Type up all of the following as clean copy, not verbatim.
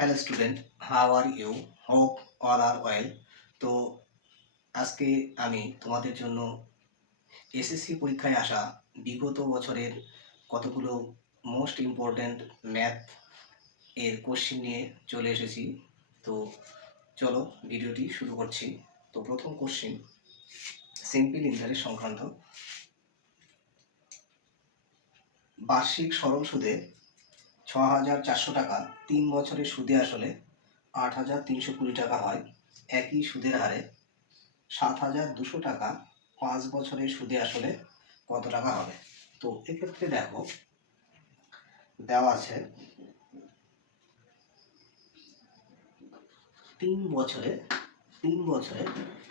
Hello student, how are you? Hope all are well. তো আজকে আমি তোমাদের জন্য এসএসসি পরীক্ষায় আসা বিগত বছরের কতগুলো মোস্ট ইম্পর্ট্যান্ট ম্যাথ এর কোশ্চেন নিয়ে চলে এসেছি। তো চলো ভিডিওটি শুরু করছি। তো প্রথম কোশ্চেন সিম্পল ইন্টারেস্ট সংক্রান্ত। বার্ষিক সরল সুদে ৬,৪০০ টাকা ৩ বছরের সুদে আসলে ৮,৩২০ টাকা হয়। একই সুদের হারে ৭,২০০ টাকা ৫ বছরের সুদে আসলে কত টাকা হবে? তো এক্ষেত্রে দেখো দেওয়া আছে ৩ বছরে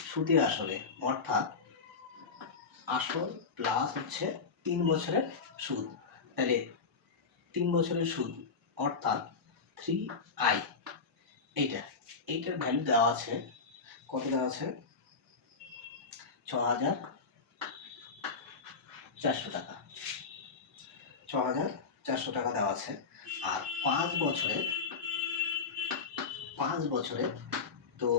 সুদে আসলে, অর্থাৎ আসল প্লাস হচ্ছে ৩ বছরের সুদ। তাহলে ৩ বছরের সুদ অর্থাৎ 3i, এইটার ভ্যালু দেওয়া আছে। কত দেওয়া আছে? ৬,৪০০ টাকা। ৬,৪০০ টাকা দেওয়া আছে। আর 5 বছরে তো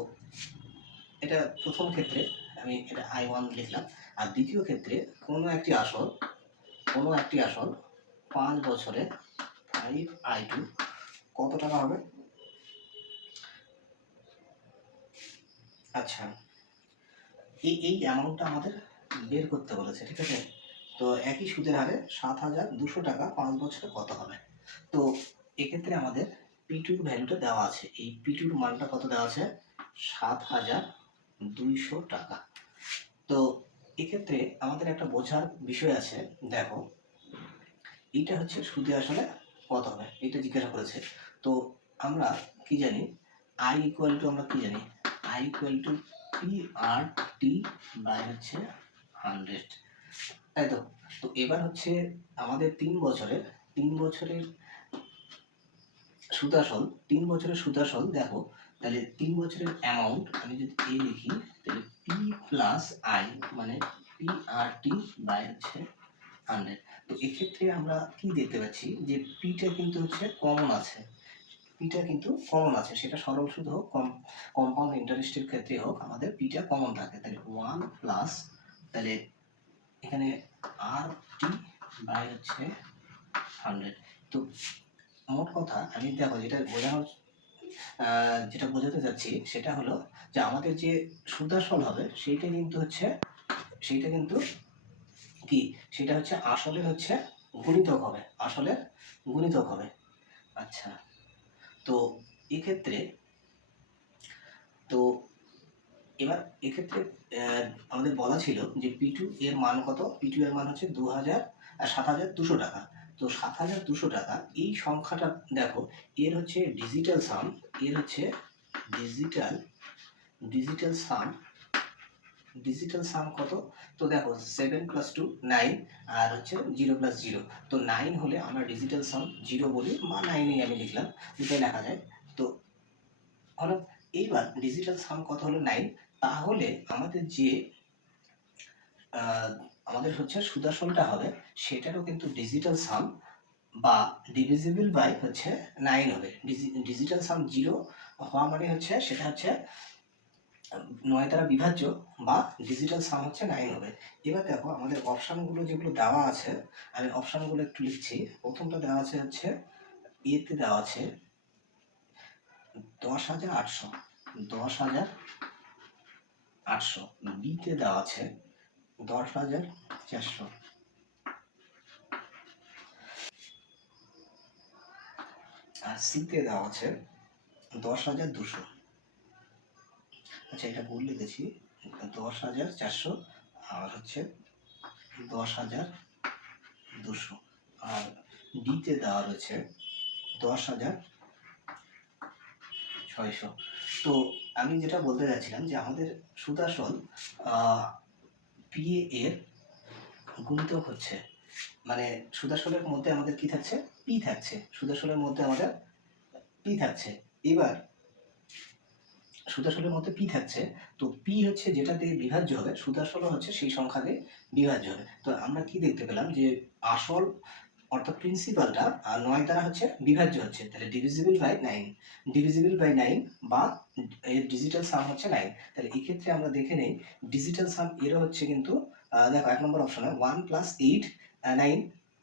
এটা প্রথম ক্ষেত্রে আমি এটা I1 লিখলাম। আর দ্বিতীয় ক্ষেত্রে কোনো একটি আসল 5 বছরে 5i2 কত টাকা হবে? আচ্ছা, এই অ্যামাউন্টটা আমাদের বের করতে বলেছে, ঠিক আছে? তো একই সুদের হারে ৭,২০০ টাকা 5 বছরে কত হবে? তো এক্ষেত্রে আমাদের P2 ভ্যালুটা দেওয়া আছে। এই P2 মানটা কত দেওয়া আছে? ৭,২০০ টাকা। তো এক্ষেত্রে আমাদের একটা বোঝার বিষয় আছে। দেখো, এইটা হচ্ছে সুদে আসলে কত হবে, এটা জিজ্ঞাসা করেছে। তো আমরা কি জানি? আমরা কি জানি? I equal to PR/T by হচ্ছে 100, তাই তো? তো এবার হচ্ছে আমাদের 3 বছরের সুদাসল, 3 বছরের সুদাসল দেখো। তাহলে 3 বছরের অ্যামাউন্ট আমি যদি এ লিখি, তাহলে P প্লাস I মানে PR/T বাই হচ্ছে 100। তো এক্ষেত্রে আমরা কি দেখতে পাচ্ছি যে পিটা কিন্তু হচ্ছে কমন আছে। সেটা সরল সুদ হোক, কম্পাউন্ড ইন্টারেস্টের ক্ষেত্রে হোক, আমাদের পিটা কমন থাকে। তাহলে 1 প্লাস, তাহলে এখানে R/T বাই হচ্ছে 100। তো মোট কথা আমি দেখো যেটা বোঝাতে যাচ্ছি সেটা হলো যে আমাদের যে সুদাসল হবে সেইটা কিন্তু কি, সেটা হচ্ছে আসলের গুণিতক হবে। আচ্ছা, তো এক্ষেত্রে তো এবার এক্ষেত্রে আমাদের বলা ছিল যে P2 এর মান কত? P2 এর মান হচ্ছে 7,200 টাকা। তো 7,200 টাকা এই সংখ্যাটা দেখো, এর হচ্ছে ডিজিটাল সাম, ডিজিটাল সাম কত? তো দেখো 7 + 2 9, আর হচ্ছে 0 + 0। তো 9 হলে আমরা ডিজিটাল সাম 0 বলি, বা 9ই আমি লিখলাম, দুটোই লেখা যায়। তো হলো এইবার ডিজিটাল সাম কত হলো? 9। তাহলে আমাদের হচ্ছে সুদাসলটা হবে, সেটারও কিন্তু ডিজিটাল সাম বা ডিভিজিবল বাই হচ্ছে 9 হবে। ডিজিটাল সাম 0 হওয়া মানে হচ্ছে সেটা হচ্ছে 9 দ্বারা বিভাজ্য, বা ডিজিটাল সাম হচ্ছে 9 হবে। এবার দেখো আমাদের অপশানগুলো যেগুলো দেওয়া আছে, আমি অপশানগুলো একটু লিখছি। প্রথমটা দেওয়া আছে হচ্ছে এতে দেওয়া আছে 10,800, 10,800। বিতে দেওয়া আছে 10,400, আর সিতে দেওয়া আছে 10,200। আচ্ছা, এটা ভুল লিখেছি, 10,400 আর হচ্ছে 10,200। আর ডিতে দেওয়া রয়েছে 10,600। তো আমি যেটা বলতে যাচ্ছিলাম যে আমাদের সুদাসল পিএ এর গুণিতক হচ্ছে, মানে সুদাসলের মধ্যে আমাদের কি থাকছে? পি থাকছে। এবার সুদাসলের মধ্যে পি থাকছে, তো পি হচ্ছে যেটা দিয়ে বিভাজ্য হবে, সুদাসল হচ্ছে সেই সংখ্যা দিয়ে বিভাজ্য হবে। তো আমরা কি দেখতে পেলাম যে আসল অর্থাৎ প্রিন্সিপালটা 9 দ্বারা হচ্ছে বিভাজ্য হচ্ছে, তাহলে ডিভিজিবল বাই 9, ডিভিজিবল বাই 9 বা এর ডিজিটাল সাম হচ্ছে 9। তাহলে এই ক্ষেত্রে আমরা দেখে নেই ডিজিটাল সাম এরও হচ্ছে কিন্তু দেখো 1 নম্বর অপশনে 1 + 8 9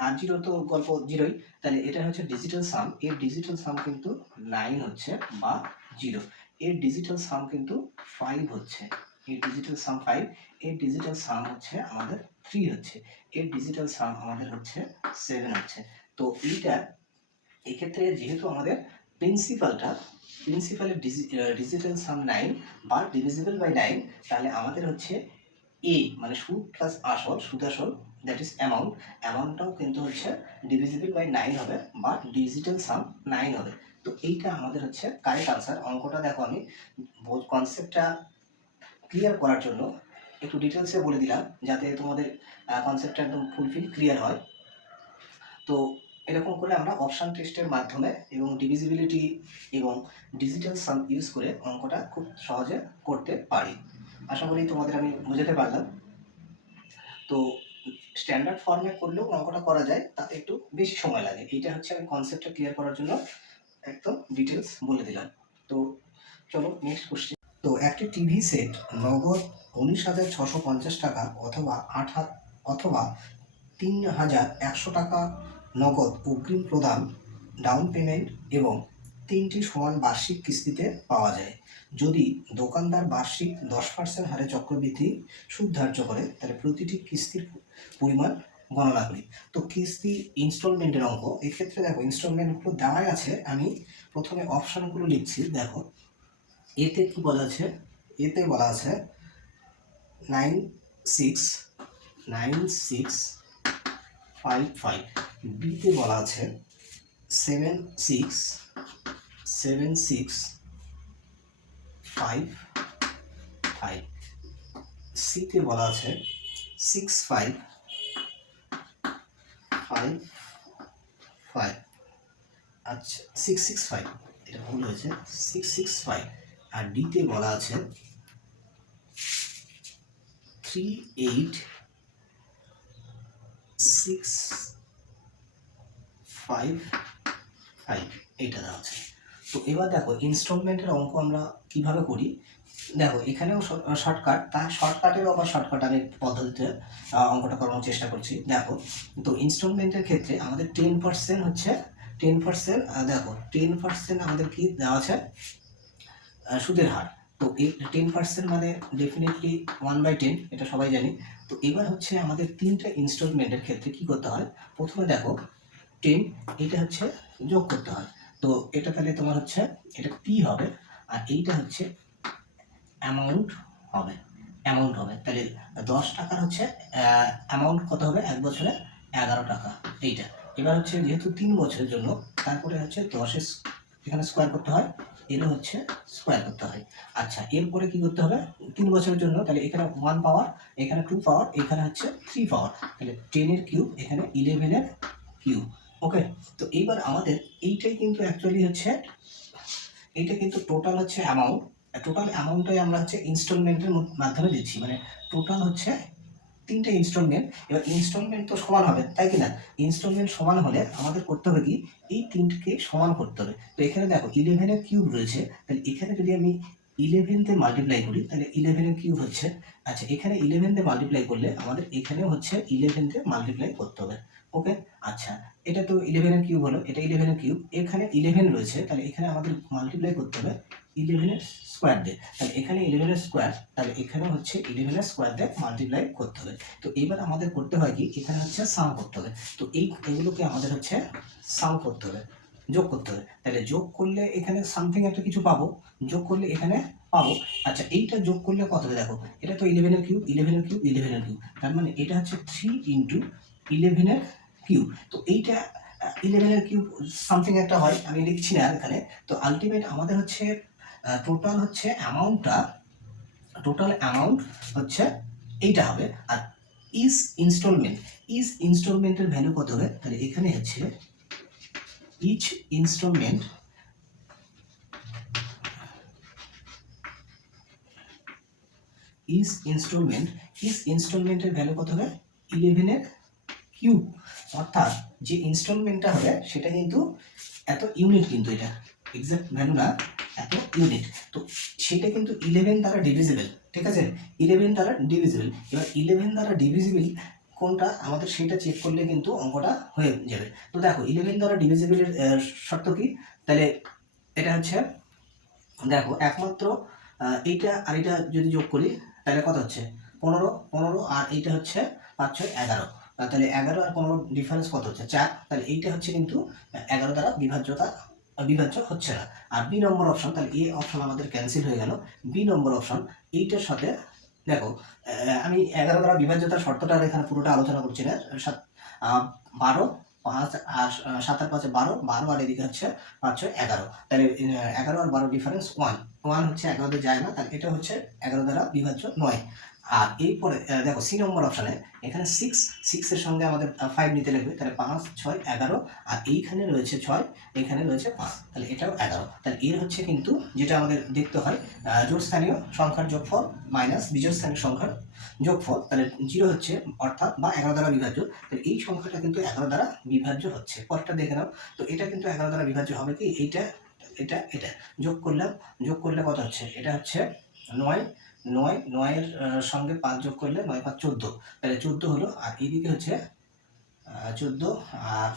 আর 0 তো গল্প 0ই, তাহলে এটা হচ্ছে ডিজিটাল সাম, এর ডিজিটাল সাম কিন্তু 9 হচ্ছে বা 0, এর ডিজিটাল সাম কিন্তু 5 হচ্ছে, এর ডিজিটাল সাম 5, এর ডিজিটাল সাম হচ্ছে আমাদের 3 হচ্ছে, এর ডিজিটাল সাম আমাদের হচ্ছে 7 হচ্ছে। তো এইটা এক্ষেত্রে যেহেতু আমাদের প্রিন্সিপালের ডিজিটাল সাম 9 বা ডিভিজিবল বাই 9, তাহলে আমাদের হচ্ছে এ মানে সুদ প্লাস আসল, সুদ আসল দ্যাট ইজ অ্যামাউন্টটাও কিন্তু হচ্ছে ডিভিজিবল বাই 9 হবে বা ডিজিটাল সাম 9 হবে। তো এইটা আমাদের হচ্ছে কারেক্ট আনসার। অঙ্কটা দেখো আমি কনসেপ্টটা ক্লিয়ার করার জন্য একটু ডিটেলসে বলে দিলাম যাতে তোমাদের কনসেপ্টটা একদম ফুলফিল ক্লিয়ার হয়। তো এরকম করে আমরা অপশান টেস্টের মাধ্যমে এবং ডিভিজিবিলিটি এবং ডিজিটাল সাম ইউজ করে অঙ্কটা খুব সহজে করতে পারি। আশা করি তোমাদের আমি বোঝাতে পারলাম। তো স্ট্যান্ডার্ড ফর্মে করলেও অঙ্কটা করা যায়, তাতে একটু বেশি সময় লাগে। এইটা হচ্ছে আমি কনসেপ্টটা ক্লিয়ার করার জন্য একদম ডিটেলস বলে দিলাম। তো চলো নেক্সট কোশ্চেন। তো একটি টিভি সেট নগদ 19,650 টাকা অথবা 3,100 টাকা নগদ অগ্রিম প্রদান, ডাউন পেমেন্ট এবং 3টি সমান বার্ষিক কিস্তিতে পাওয়া যায়। যদি দোকানদার বার্ষিক 10% হারে চক্রবৃদ্ধি সুদ ধার্য করে, তাহলে প্রতিটি কিস্তির পরিমাণ গণনা করি। তো কিস্তি ইনস্টলমেন্টের অঙ্ক, এক্ষেত্রে দেখো ইনস্টলমেন্টগুলো দেওয়াই আছে, আমি প্রথমে অপশানগুলো লিখছি। দেখো এতে কি বলা আছে, এতে বলা আছে 9655, বিতে বলা আছে 7655, সিতে বলা আছে 6555, আচ্ছা 665, এটা ভুল হয়েছে 665, আর ডিতে বলা আছে 38,655, এইটা দেওয়া আছে। তো এবার দেখো ইনস্টলমেন্টের অঙ্ক আমরা কিভাবে করি। দেখো এখানেও শর্টকাট, তার শর্টকাটেরও আবার শর্টকাট আমি পদ্ধতিতে অঙ্কটা করানোর চেষ্টা করছি। দেখো তো ইনস্টলমেন্টের ক্ষেত্রে আমাদের 10% হচ্ছে 10%, দেখো 10% আমাদের কি দেওয়া আছে সুদের হার। তো এই 10% মানে ডেফিনেটলি 1/10, এটা সবাই জানি। তো এবার হচ্ছে আমাদের 3টা ইনস্টলমেন্টের ক্ষেত্রে কি করতে হয়, প্রথমে দেখো 10 এটা হচ্ছে যোগ করতে হয়। তো এটা তাহলে তোমার হচ্ছে এটা পি হবে, আর এইটা হচ্ছে অ্যামাউন্ট হবে, তাহলে 10 টাকার হচ্ছে অ্যামাউন্ট কত হবে, এক বছরে 11 টাকা এইটা। এবার হচ্ছে যেহেতু 3 বছরের জন্য, তারপরে হচ্ছে 10 এখানে স্কোয়ার করতে হয়, এরও হচ্ছে স্কোয়ার করতে হয়। আচ্ছা এরপরে কি করতে হবে, 3 বছরের জন্য, তাহলে এখানে 1 পাওয়ার, এখানে 2 পাওয়ার, এখানে হচ্ছে 3 পাওয়ার, তাহলে 10 এর কিউব, এখানে 11 এর কিউব। ওকে, তো এইবার আমাদের এইটাই কিন্তু অ্যাকচুয়ালি হচ্ছে, এইটা কিন্তু টোটাল হচ্ছে অ্যামাউন্ট, টোটাল অ্যামাউন্টটাই আমরা হচ্ছে ইনস্টলমেন্টের মাধ্যমে দিচ্ছি, মানে টোটাল হচ্ছে 3টে ইনস্টলমেন্ট। এবার ইনস্টলমেন্ট তো সমান হবে, তাই কি না? ইনস্টলমেন্ট সমান হলে আমাদের করতে হবে কি, এই 3টিকে সমান করতে হবে। তো এখানে দেখো 11 এর কিউব রয়েছে, তাহলে এখানে যদি আমি 11 দিয়ে মাল্টিপ্লাই করি, তাহলে 11 এর কিউব হচ্ছে, আচ্ছা এখানে 11 দিয়ে মাল্টিপ্লাই করলে আমাদের এখানেও হচ্ছে 11 দিয়ে মাল্টিপ্লাই করতে হবে। ওকে, আচ্ছা এটা তো 11 এর কিউব হলো, এটা 11 এর কিউব, এখানে 11 রয়েছে, তাহলে এখানে আমাদের মাল্টিপ্লাই করতে হবে 11 এর স্কোয়ার দিয়ে, তাহলে এখানে 11 এর স্কোয়ার, তাহলে এখানে হচ্ছে 11 এর স্কোয়ার দিয়ে মাল্টিপ্লাই করতে হবে। তো এইবার আমাদের করতে হয় কি, এখানে হচ্ছে সাম করতে হবে। তো এগুলোকে আমাদের হচ্ছে সাম করতে হবে, যোগ করতে হবে। তাহলে যোগ করলে এখানে সামথিং একটা কিছু পাবো, যোগ করলে এখানে পাবো। আচ্ছা এইটা যোগ করলে কত হবে, দেখো এটা তো 11 এর কিউব, 11 এর কিউব, 11 এর কিউব, তার মানে এটা হচ্ছে 3 × 11 এর কিউব। তো এইটা 11 এর কিউব সামথিং একটা হয়, আমি লিখছি না এখানে। তো আলটিমেট আমাদের হচ্ছে টোটাল হচ্ছে অ্যামাউন্ট হচ্ছে এইটা হবে। আর ইনস্টলমেন্টের ভ্যালু কত হবে, তাহলে এখানে হচ্ছে ইচ ইনস্টলমেন্টের ভ্যালু কত হবে, 11 এর কিউব। অর্থাৎ যে ইনস্টলমেন্টটা হবে সেটা কিন্তু এত ইউনিট, কিন্তু এটা এক্সাক্ট ভ্যালু না, এত ইউনিট। তো সেটা কিন্তু 11 দ্বারা ডিভিজিবল, ঠিক আছে, 11 দ্বারা ডিভিজিবল। এবার 11 দ্বারা ডিভিজিবল কোনটা আমাদের সেটা চেক করলে কিন্তু অঙ্কটা হয়ে যাবে। তো দেখো 11 দ্বারা ডিভিজিবলের শর্ত কি, তাহলে এটা হচ্ছে দেখো একমাত্র এইটা আর এটা যদি যোগ করি তাহলে কত হচ্ছে 15 আর এইটা হচ্ছে 5 6 11, তাহলে 11 আর 15 ডিফারেন্স কত হচ্ছে 4, তাহলে এইটা হচ্ছে কিন্তু 11 দ্বারা বিভাজ্য হচ্ছে না। আর বি নম্বর অপশন, তাহলে এ অপশন আমাদের ক্যান্সেল হয়ে গেল। বি নম্বর অপশন এইটার সাথে দেখো আমি 11 দ্বারা বিভাজ্যতার শর্তটা আর এখানে পুরোটা আলোচনা করছি না। 12 5 আর 7 আর 5 12, 12 আর এদিকে হচ্ছে 5 6 11, তাহলে 11 আর 12 ডিফারেন্স 1 হচ্ছে 11 তে যায় না, তাহলে এটা হচ্ছে 11 দ্বারা বিভাজ্য নয়। আর এরপরে দেখো সি নম্বর অপশনে এখানে 6 এর সঙ্গে আমাদের 5 নিতে লাগবে, তাহলে 5 6 11, আর এইখানে রয়েছে 6, এখানে রয়েছে 5, তাহলে এটাও 11। তাহলে এর হচ্ছে কিন্তু যেটা আমাদের দেখতে হয় জোড় স্থানীয় সংখ্যার যোগফল মাইনাস বিজোড় স্থানীয় সংখ্যার যোগফল, তাহলে 0 হচ্ছে অর্থাৎ বা 11 দ্বারা বিভাজ্য, তাহলে এই সংখ্যাটা কিন্তু 11 দ্বারা বিভাজ্য হচ্ছে। পরটা দেখে নাও, তো এটা কিন্তু 11 দ্বারা বিভাজ্য হবে কি, এইটা এটা এটা যোগ করলে কত হচ্ছে, এটা হচ্ছে 9, 9 এর সঙ্গে 5 যোগ করলে 9 5 14, তাহলে 14 হলো। আর এইদিকে হচ্ছে 14 আর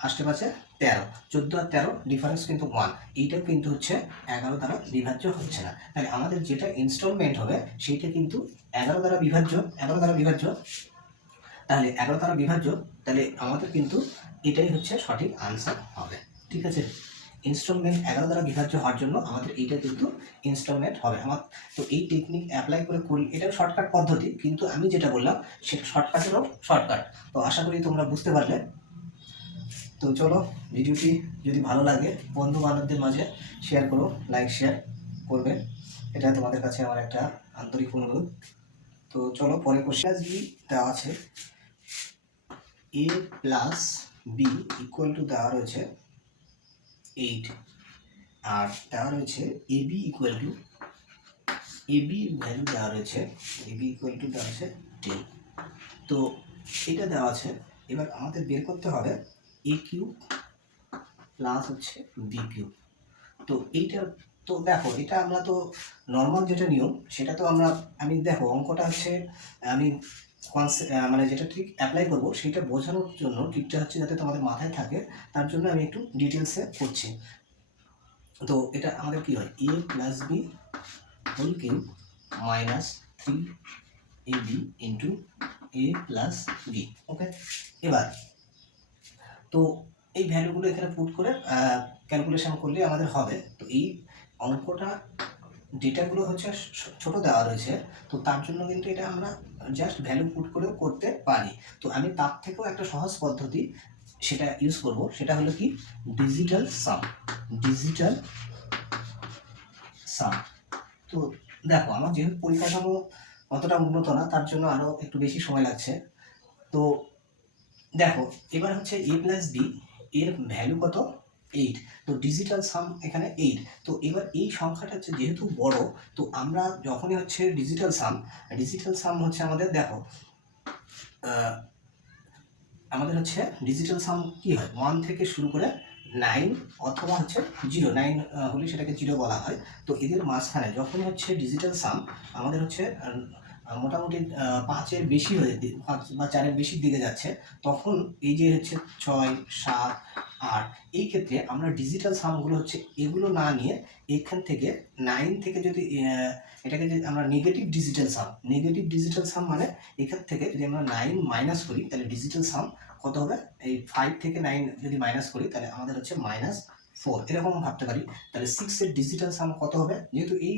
8 5 13, 14 আর 13 ডিফারেন্স কিন্তু 1, এইটাও কিন্তু হচ্ছে 11 দ্বারা বিভাজ্য হচ্ছে না। তাহলে আমাদের যেটা ইনস্টলমেন্ট হবে সেইটা কিন্তু 11 দ্বারা বিভাজ্য, 11 দ্বারা বিভাজ্য, তাহলে 11 দ্বারা বিভাজ্য, তাহলে আমাদের কিন্তু এটাই হচ্ছে সঠিক আনসার হবে, ঠিক আছে। ইনস্টলমেন্ট 11 দ্বারা বিভাজ্য হওয়ার জন্য আমাদের এইটা কিন্তু ইনস্টলমেন্ট হবে আমার। তো এই টেকনিক অ্যাপ্লাই করে করি, এটা শর্টকাট পদ্ধতি, কিন্তু আমি যেটা বললাম সেটা শর্টকাটেরও শর্টকাট। তো আশা করি তোমরা বুঝতে পারলে। তো চলো, ভিডিওটি যদি ভালো লাগে বন্ধু বান্ধবদের মাঝে শেয়ার করো, লাইক শেয়ার করবে, এটা তোমাদের কাছে আমার একটা আন্তরিক অনুরোধ। তো চলো পরে কোশ্চেন বি দেওয়া আছে, A plus B equal to দেওয়া রয়েছে 8, আর দেওয়া রয়েছে A B equal to, A B value দেওয়া রয়েছে, এ বি ইকুয়াল টু দেওয়া আছে 10। তো এটা দেওয়া আছে, এবার আমাদের বের করতে হবে এ কিউব প্লাস হচ্ছে বি কিউব। তো এইটা তো দেখো এটা আমরা তো নর্মাল যেটা নিয়ম সেটা তো আমি দেখো অঙ্কটা হচ্ছে আমি মানে যেটা ট্রিক অ্যাপ্লাই করব সেটা বোঝানোর জন্য, ট্রিকটা হচ্ছে যাতে তোমাদের মাথায় থাকে, তার জন্য আমি একটু ডিটেলসে করছি। তো এটা আমাদের কি হয়, A plus B whole cube minus 3ab into A plus B, okay. এবার তো এই ভ্যালুগুলো এখানে পুট করে ক্যালকুলেশন করলে আমাদের হবে। তো এই অঙ্কটা ডেটাগুলো হচ্ছে ছোট দেওয়া রয়েছে, তো তার জন্য কিন্তু এটা আমরা জাস্ট ভ্যালু পুট করেও করতে পারি। তো আমি তার থেকেও একটা সহজ পদ্ধতি সেটা ইউজ করব, সেটা হলো কি ডিজিটাল সাম। ডিজিটাল সাম, তো দেখো আমার যেহেতু পরিকাঠামো অতটা উন্নত না, তার জন্য আরও একটু বেশি সময় লাগছে। তো দেখো এবার হচ্ছে এ প্লাস বি এর ভ্যালু কত 8, তো ডিজিটাল সাম এখানে 8। তো এবার এই সংখ্যাটা হচ্ছে যেহেতু বড়, তো আমরা যখনই হচ্ছে ডিজিটাল সাম হচ্ছে আমাদের দেখো আমাদের হচ্ছে ডিজিটাল সাম কি হয় 1 থেকে শুরু করে 9 অথবা হচ্ছে 0, 9 হলে সেটাকে 0 বলা হয়। তো এদের মাঝখানে যখনই হচ্ছে ডিজিটাল সাম আমাদের হচ্ছে মোটামুটি 5-এর বেশি হয়ে 5 বা 4-এর বেশির দিকে যাচ্ছে, তখন এই যে হচ্ছে 6 7 8, এই ক্ষেত্রে আমরা ডিজিটাল সামগুলো হচ্ছে এগুলো না নিয়ে এখান থেকে 9 থেকে যদি এটাকে যদি আমরা নেগেটিভ ডিজিটাল সাম মানে এখান থেকে যদি আমরা 9 মাইনাস করি তাহলে ডিজিটাল সাম কত হবে, এই 5 থেকে 9 যদি মাইনাস করি তাহলে আমাদের হচ্ছে -4, এরকম ভাবতে পারি। তাহলে 6-এর ডিজিটাল সাম কত হবে, যেহেতু এই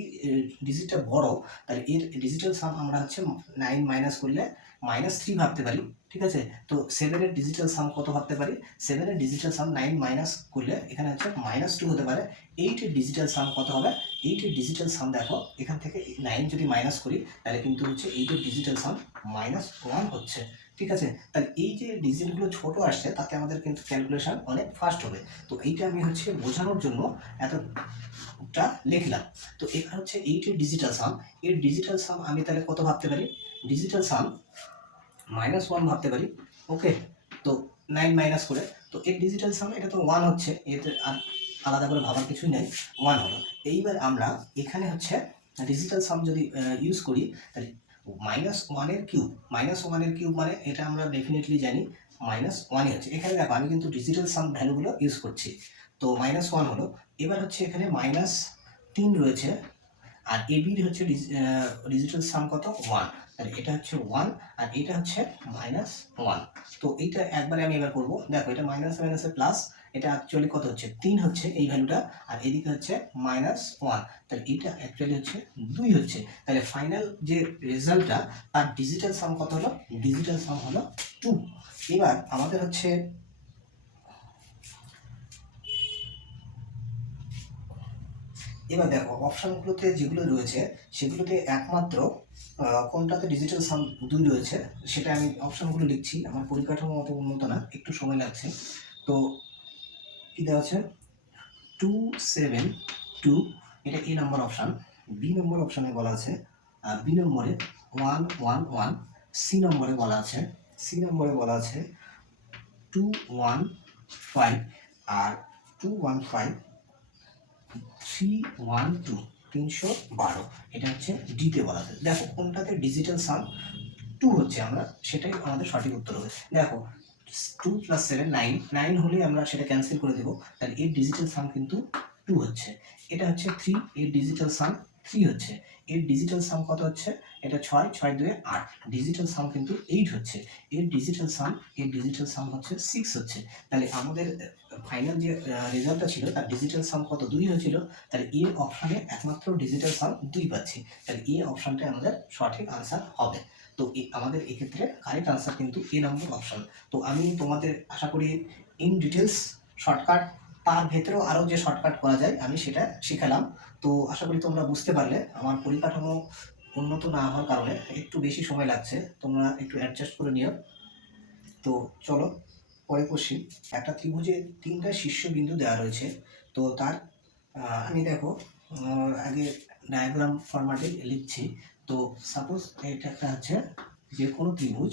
ডিজিটটা বড় তাহলে এর ডিজিটাল সাম আমরা হচ্ছে 9 মাইনাস করলে -3 ভাবতে পারি, ঠিক আছে। তো 7-এর ডিজিটাল সাম কত ভাবতে পারি, 7-এর ডিজিটাল সাম 9 মাইনাস করলে এখানে হচ্ছে -2 হতে পারে। 8-এর ডিজিটাল সাম কত হবে, 8-এর ডিজিটাল সাম দেখো এখান থেকে 9 যদি মাইনাস করি তাহলে কিন্তু হচ্ছে 8-এর ডিজিটাল সাম -1 হচ্ছে, ঠিক আছে। তাহলে এই যে ডিজিটগুলো ছোট আসছে তাতে আমাদের কিন্তু ক্যালকুলেশন অনেক ফাস্ট হবে। তো এইটা আমি হচ্ছে বোঝানোর জন্য এতটা লিখলাম। তো এখানে হচ্ছে 8-এর ডিজিটাল সাম, এর ডিজিটাল সাম আমি তাহলে কত ভাবতে পারি, ডিজিটাল সাম -1 ভাবতে পারি, ওকে। তো 9 মাইনাস করে, তো এর ডিজিটাল সাম এটা তো 1 হচ্ছে, এতে আর আলাদা করে ভাবার কিছুই নেই, 1 হলো। এইবার আমরা এখানে হচ্ছে ডিজিটাল সাম যদি ইউজ করি, তাহলে -1 এর কিউব মানে এটা আমরা ডেফিনেটলি জানি -1ই হচ্ছে। এখানে দেখো আমি কিন্তু ডিজিটাল সাম ভ্যালুগুলো ইউজ করছি, তো -1 হলো। এবার হচ্ছে এখানে -3 রয়েছে, আর এবির হচ্ছে ডিজিটাল সাম কত 1, তাহলে এটা হচ্ছে 1 আর এটা হচ্ছে -1। তো এইটা একবারে আমি এবার করব, দেখো এটা মাইনাস মাইনাসে প্লাস, এটা অ্যাকচুয়ালি কত হচ্ছে 3 হচ্ছে এই ভ্যালুটা, আর এদিকে হচ্ছে -1, তাহলে এটা অ্যাকচুয়ালি হচ্ছে 2 হচ্ছে। তাহলে ফাইনাল যে রেজাল্টটা তার ডিজিটাল সাম কত হলো, ডিজিটাল সাম হলো 2। এবার আমাদের হচ্ছে এবার দেখো অপশানগুলোতে যেগুলো রয়েছে সেগুলোতে একমাত্র কোনটাতে ডিজিটাল সাম 2 রয়েছে সেটা আমি অপশানগুলো লিখছি, আমার পরিকাঠামো অত উন্নত না, একটু সময় লাগছে। তো কী দেওয়া আছে 2 7 2, এটা এ নম্বর অপশান। বি নম্বর অপশানে বলা আছে বি নম্বরে 1 1 1, সি নম্বরে বলা আছে 2 1 5 আর 2 1 5 3 1 2, 312, এটা হচ্ছে ডিতে বলা আছে। দেখো কোনটাতে ডিজিটাল সাম 2 হচ্ছে, আমরা সেটাই আমাদের সঠিক উত্তর হবে। দেখো 2 + 7 9, 9 হলে আমরা সেটা ক্যান্সেল করে দেবো, তাহলে এর ডিজিটাল সাম কিন্তু 2 হচ্ছে। এটা হচ্ছে 3, এর ডিজিটাল সাম 3 হচ্ছে। এর ডিজিটাল সাম কত হচ্ছে, এটা 6 6 2 8, ডিজিটাল সাম কিন্তু 8 হচ্ছে। এর ডিজিটাল সাম হচ্ছে 6 হচ্ছে। তাহলে আমাদের ফাইনাল যে রেজাল্টটা ছিল তার ডিজিটাল সাম কত 2 হয়েছিল, তাহলে এ অপশানে একমাত্র ডিজিটাল সাম 2 পাচ্ছি, তাহলে এ অপশানটা আমাদের সঠিক আনসার হবে। তো আমাদের এক্ষেত্রে কারেক্ট আনসার কিন্তু এ নম্বর অপশান। তো আমি তোমাদের আশা করি ইন ডিটেলস শর্টকাট, তার ভেতরেও আরও যে শর্টকাট করা যায় আমি সেটা শিখালাম। তো আশা করি তোমরা বুঝতে পারলে। আমার পরিকাঠামো উন্নত না হওয়ার কারণে একটু বেশি সময় লাগছে, তোমরা একটু অ্যাডজাস্ট করে নিও। তো চলো পরে কোশ্চিন। একটা ত্রিভুজে 3টা শীর্ষবিন্দু দেওয়া রয়েছে, তো তার আমি দেখো আগে ডায়াগ্রাম ফরম্যাটে লিখছি। তো সাপোজ এটা একটা হচ্ছে যে কোনো ত্রিভুজ,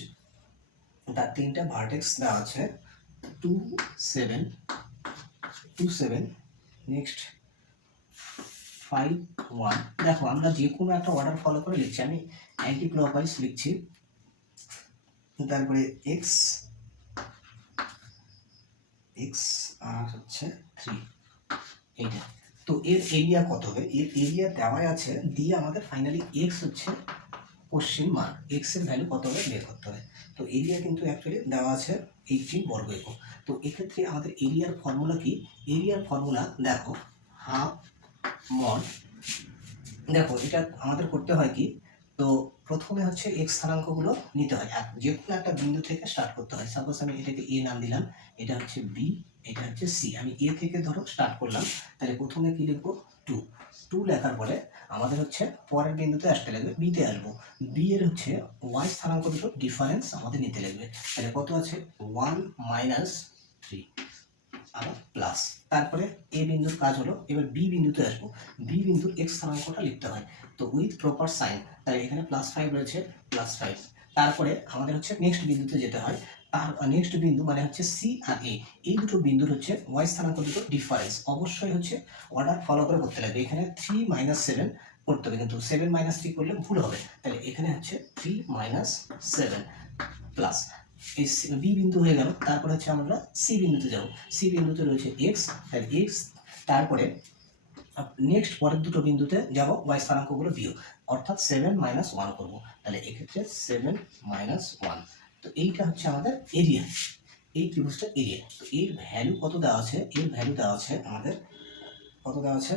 তার 3টা ভার্টেক্স দেওয়া আছে 2 7 2 7, নেক্সট 5 1। দেখো আমরা যে কোনো একটা অর্ডার ফলো করে লিখছি, আমি অ্যান্টি ক্লকওয়াইজ লিখছি। তারপরে এক্স আর হচ্ছে 3, এইটা। তো এর এরিয়া কত হবে, এর এরিয়া দেওয়া আছে দিয়ে আমাদের ফাইনালি এক্স হচ্ছে কোশ্চেন মার্ক, এক্স এর ভ্যালু কত হবে বের করতে হবে। তো এরিয়া কিন্তু অ্যাকচুয়ালি দেওয়া আছে 18 বর্গ একক। তো এক্ষেত্রে আমাদের এরিয়ার ফর্মুলা কি, এরিয়ার ফর্মুলা দেখো হাফ মড। দেখো এটা আমাদের করতে হয় কি, তো প্রথমে হচ্ছে এক্স স্থানাঙ্কগুলো নিতে হয়, যে কোনো একটা বিন্দু থেকে স্টার্ট করতে হয়। সাপোজ আমি এটাকে এ নাম দিলাম, এটা হচ্ছে বি, এটা হচ্ছে সি। আমি এ থেকে ধরো স্টার্ট করলাম, তাহলে প্রথমে কি লিখবো 2, 2 লেখার পরে আমাদের হচ্ছে পরের বিন্দুতে আসতে লাগবে, বিতে আসবো। বি এর হচ্ছে ওয়াই স্থানাঙ্ক দুটো ডিফারেন্স আমাদের নিতে লাগবে, তাহলে কত আছে 1 - 3 আবার প্লাস। তারপরে এ বিন্দুর কাজ হলো, এবার বি বিন্দুতে আসবো, বি বিন্দুর এক্স স্থানাঙ্কটা লিখতে হয়, তো উইথ প্রপার সাইন, তাই এখানে +5 রয়েছে, +5। তারপরে আমাদের হচ্ছে নেক্সট বিন্দুতে যেতে হয়, তার নেক্সট বিন্দু মানে হচ্ছে সি আর এ, এই দুটো বিন্দুর হচ্ছে ওয়াই স্থানাঙ্ক দুটো ডিফারেন্স অবশ্যই হচ্ছে অর্ডার ফলো করে করতে লাগবে। এখানে 3 - 7 করতে হবে, কিন্তু 7 - 3 করলে ভুল হবে, তাহলে এখানে হচ্ছে 3 - 7 প্লাস এই বি বিন্দু হয়ে গেল। তারপরে হচ্ছে আমরা সি বিন্দুতে যাব, সি বিন্দুতে রয়েছে এক্স, তাহলে এক্স। তারপরে নেক্সট পরের দুটো বিন্দুতে যাব, ওয়াই স্থানাঙ্কগুলো বিয়োগ, অর্থাৎ 7 - 1 করব, তাহলে এক্ষেত্রে 7 - 1। তো এইটা হচ্ছে আমাদের এরিয়া, এই ত্রিভুজটার এরিয়া। তো এর ভ্যালু কত দেওয়া আছে, এর ভ্যালু দেওয়া আছে আমাদের কত দেওয়া আছে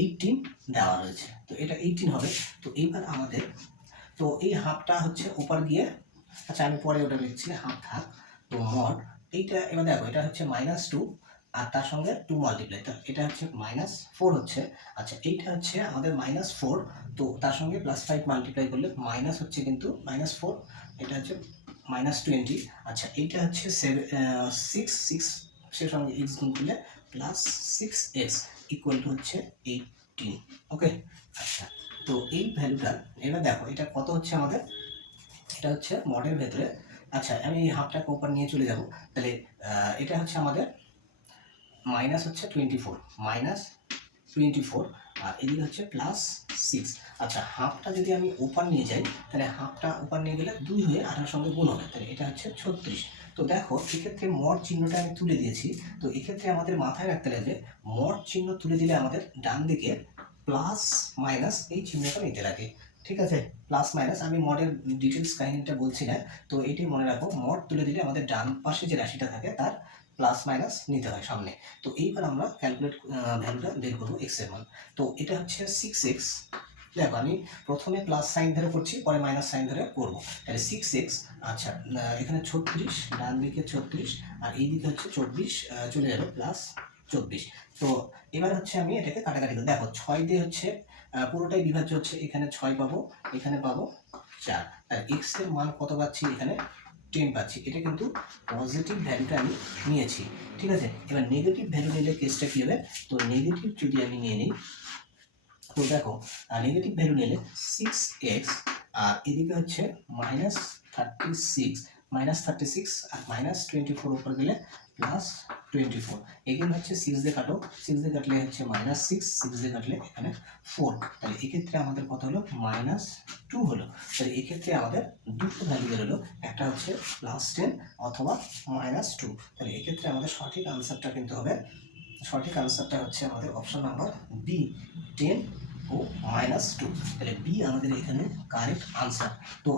18 দেওয়া রয়েছে, তো এটা 18 হবে। তো এইবার আমাদের তো এই হাফটা হচ্ছে ওপার গিয়ে, আচ্ছা আমি পরে ওটা লিখছি, হাফ থাক। তো মড এইটা এবার দেখো এটা হচ্ছে -2 আর তার সঙ্গে 2 মাল্টিপ্লাই, তো এটা হচ্ছে -4 হচ্ছে। আচ্ছা এইটা হচ্ছে আমাদের -4, তো তার সঙ্গে +5 মাল্টিপ্লাই করলে মাইনাস হচ্ছে কিন্তু -4, এটা হচ্ছে -20। আচ্ছা এইটা হচ্ছে 6 6 সে সঙ্গে এক্স গুণ করলে +6x ইকুয়াল টু হচ্ছে 18। ওকে, আচ্ছা তো এই ভ্যালুটা এবার দেখো এটা কত হচ্ছে আমাদের, এটা হচ্ছে মডের ভেতরে আচ্ছা, আমি এই হাফটাকে ওপর নিয়ে চলে যাব। তাহলে এটা হচ্ছে আমাদের মাইনাস হচ্ছে 24, মাইনাস 24, আর এদিকে হচ্ছে প্লাস 6। আচ্ছা, হাফটা যদি আমি ওপার নিয়ে যাই, তাহলে হাফটা ওপার নিয়ে গেলে 2 হয়ে 18 সঙ্গে গুণ হবে, তাহলে এটা হচ্ছে 36। তো দেখো এক্ষেত্রে মড চিহ্নটা আমি তুলে দিয়েছি। তো এক্ষেত্রে আমাদের মাথায় রাখতে লাগবে মড চিহ্ন তুলে দিলে আমাদের ডান দিকে প্লাস মাইনাস এই চিহ্নটা নিতে লাগে। ঠিক আছে, প্লাস মাইনাস, আমি মডের ডিটেলস কাহিনীটা বলছি না। তো এটাই মনে রাখো, মড তুলে দিলে আমাদের ডান পাশে যে রাশিটা থাকে তার প্লাস মাইনাস নিতে হয় সামনে। তো এইবার আমরা ক্যালকুলেট ভ্যালুটা বের করবো এক্স এর মান। তো এটা হচ্ছে 6x। দেখো আমি প্রথমে প্লাস সাইন ধরে করছি, পরে মাইনাস সাইন ধরে করবো। তাহলে 6x, আচ্ছা এখানে 36, ডান দিকে 36, আর এই দিকে হচ্ছে 24 চলে যাবে প্লাস 24। তো এবার হচ্ছে আমি এটাকে কাটাকাটি করি। দেখো 6 দিয়ে হচ্ছে পুরোটাই বিভাজ্য হচ্ছে, এখানে 6 পাবো, এখানে পাবো 4। আর এক্স এর মান কত পাচ্ছি, এখানে 10 পাচ্ছি। এটা কিন্তু পজিটিভ ভ্যালুটা আমি নিয়েছি। ঠিক আছে, এবার নেগেটিভ ভ্যালু নিলে কেসটা কী হবে? তো নেগেটিভ যদি আমি নিয়ে নিই, তো দেখো নেগেটিভ ভ্যালু নিলে 6x, আর এদিকে হচ্ছে মাইনাস 36, আর মাইনাস 24 উপর গেলে প্লাস 24। এখানে হচ্ছে 6 দিয়ে কাটো, 6 দিয়ে কাটলে হচ্ছে মাইনাস 6 দিয়ে কাটলে এখানে 4। তাহলে এক্ষেত্রে আমাদের কত হলো? মাইনাস 2 হলো। তাহলে এক্ষেত্রে আমাদের দুটো ভ্যালু বেরোলো, একটা হচ্ছে প্লাস 10 অথবা মাইনাস 2। তাহলে এক্ষেত্রে আমাদের সঠিক আনসারটা কিন্তু হবে, সঠিক আনসারটা হচ্ছে আমাদের অপশন নাম্বার বি, 10 ও -2। তাহলে বি আমাদের এখানে কারেক্ট আনসার। তো